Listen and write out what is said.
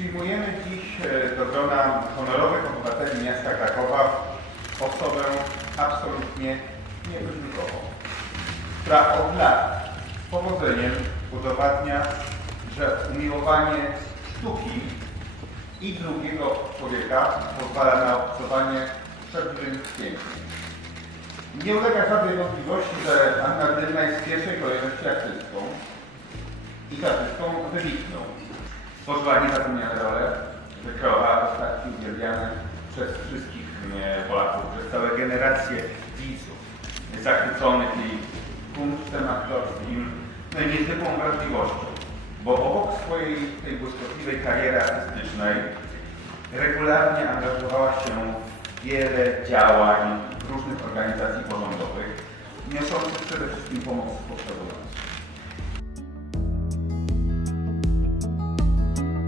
Przyjmujemy dziś e, do grona honorowych obywateli miasta Krakowa osobę absolutnie niewyjątkową, która od lat z powodzeniem udowadnia, że umiłowanie sztuki i drugiego człowieka pozwala na obcowanie prawdziwym pięknem. Nie ulega żadnej wątpliwości, że Anna Dylna jest w pierwszej kolejności artystką i artystką wybitną. Stworzyła niezapomniane role, wykreowała postaci uwielbiane przez wszystkich Polaków, przez całe generacje widzów, zachwyconych jej kunstem aktorskim, no niezwykłą wrażliwością, bo obok swojej tej błyskotliwej kariery artystycznej regularnie angażowała się w wiele działań różnych organizacji pozarządowych, niosących przede wszystkim pomoc potrzebującym.